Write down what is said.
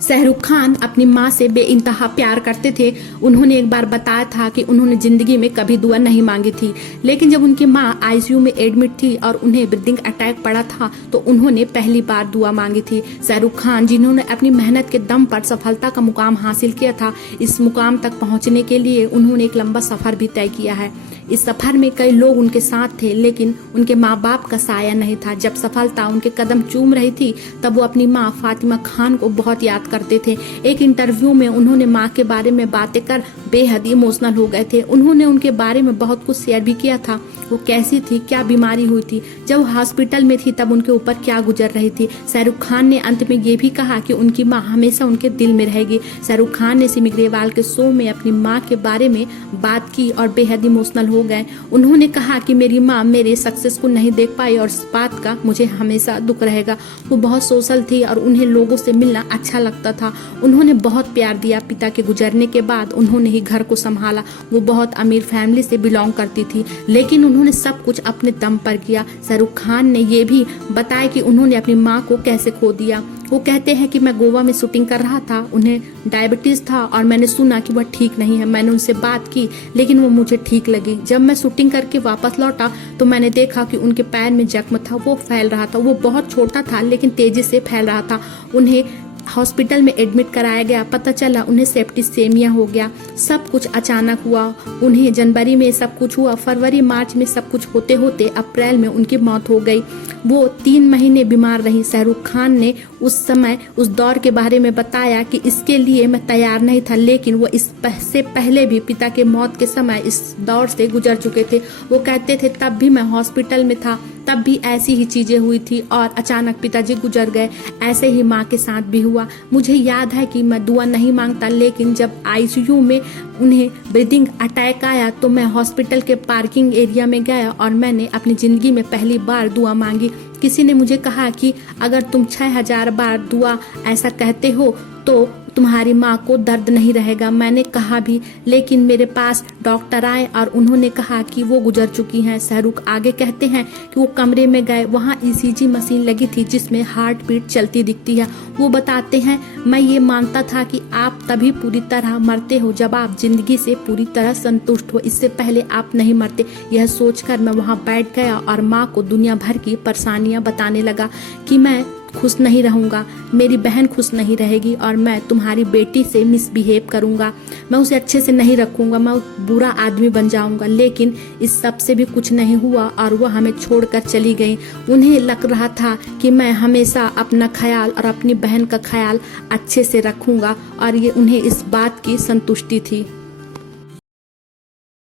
शाहरुख खान अपनी माँ से बेइंतहा प्यार करते थे। उन्होंने एक बार बताया था कि उन्होंने जिंदगी में कभी दुआ नहीं मांगी थी, लेकिन जब उनकी माँ आईसीयू में एडमिट थी और उन्हें ब्रीदिंग अटैक पड़ा था तो उन्होंने पहली बार दुआ मांगी थी। शाहरुख खान जिन्होंने अपनी मेहनत के दम पर सफलता का मुकाम हासिल किया था, इस मुकाम तक पहुंचने के लिए उन्होंने एक लंबा सफर भी तय किया है। इस सफर में कई लोग उनके साथ थे, लेकिन उनके माँ बाप का साया नहीं था। जब सफलता उनके कदम चूम रही थी तब वो अपनी माँ फातिमा खान को बहुत याद करते थे। एक इंटरव्यू में उन्होंने माँ के बारे में बातें कर बेहद इमोशनल हो गए थे। उन्होंने उनके बारे में बहुत कुछ शेयर भी किया था, वो कैसी थी, क्या बीमारी हुई थी, जब वो हॉस्पिटल में थी तब उनके ऊपर क्या गुजर रही थी। शाहरुख खान ने अंत में ये भी कहा कि उनकी माँ हमेशा उनके दिल में रहेगी। शाहरुख खान ने सिमी ग्रेवाल के शो में अपनी माँ के बारे में बात की और बेहद इमोशनल हो गए। उन्होंने कहा कि मेरी माँ मेरे सक्सेस को नहीं देख पाई और इस बात का मुझे हमेशा दुख रहेगा। वो बहुत सोशल थी और उन्हें लोगों से मिलना अच्छा लगता था। उन्होंने बहुत प्यार दिया। पिता के गुजरने के बाद उन्होंने ही घर को संभाला। वो बहुत अमीर फैमिली से बिलोंग करती थी, लेकिन उन्होंने सब कुछ अपने दम पर किया। शाहरुख खान ने ये भी बताया कि उन्होंने अपनी माँ को कैसे खो दिया। वो कहते हैं कि मैं गोवा में शूटिंग कर रहा था, उन्हें डायबिटीज था और मैंने सुना कि वह ठीक नहीं है। मैंने उनसे बात की लेकिन वो मुझे ठीक लगी। जब मैं शूटिंग करके वापस लौटा तो मैंने देखा कि उनके पैर में जख्म था, वो फैल रहा था। वो बहुत छोटा था लेकिन तेजी से फैल रहा था। उन्हें हॉस्पिटल में एडमिट कराया गया। पता चला उन्हें सेप्टिसेमिया हो गया। सब कुछ अचानक हुआ। उन्हें जनवरी में सब कुछ हुआ, फरवरी मार्च में सब कुछ होते होते अप्रैल में उनकी मौत हो गई। वो 3 महीने बीमार रही। शाहरुख खान ने उस समय उस दौर के बारे में बताया कि इसके लिए मैं तैयार नहीं था, लेकिन वो इससे पहले भी पिता के मौत के समय इस दौर से गुजर चुके थे। वो कहते थे तब भी मैं हॉस्पिटल में था, तब भी ऐसी ही चीजें हुई थी और अचानक पिताजी गुजर गए। ऐसे ही माँ के साथ भी हुआ। मुझे याद है कि मैं दुआ नहीं मांगता, लेकिन जब आईसीयू में उन्हें ब्रीदिंग अटैक आया तो मैं हॉस्पिटल के पार्किंग एरिया में गया और मैंने अपनी जिंदगी में पहली बार दुआ मांगी। किसी ने मुझे कहा कि अगर तुम 6000 बार दुआ ऐसा कहते हो तो तुम्हारी माँ को दर्द नहीं रहेगा। मैंने कहा भी, लेकिन मेरे पास डॉक्टर आए और उन्होंने कहा कि वो गुजर चुकी हैं। शाहरुख आगे कहते हैं कि वो कमरे में गए, वहाँ ईसीजी मशीन लगी थी जिसमें हार्ट बीट चलती दिखती है। वो बताते हैं मैं ये मानता था कि आप तभी पूरी तरह मरते हो जब आप जिंदगी से पूरी तरह संतुष्ट हो, इससे पहले आप नहीं मरते। यह सोचकर मैं वहाँ बैठ गया और माँ को दुनिया भर की परेशानियाँ बताने लगा कि मैं खुश नहीं रहूंगा, मेरी बहन खुश नहीं रहेगी और मैं तुम्हारी बेटी से मिसबिहेव करूंगा, मैं उसे अच्छे से नहीं रखूंगा, मैं बुरा आदमी बन जाऊंगा। लेकिन इस सब से भी कुछ नहीं हुआ और वह हमें छोड़कर चली गई। उन्हें लग रहा था कि मैं हमेशा अपना ख्याल और अपनी बहन का ख्याल अच्छे से रखूंगा और ये उन्हें इस बात की संतुष्टि थी।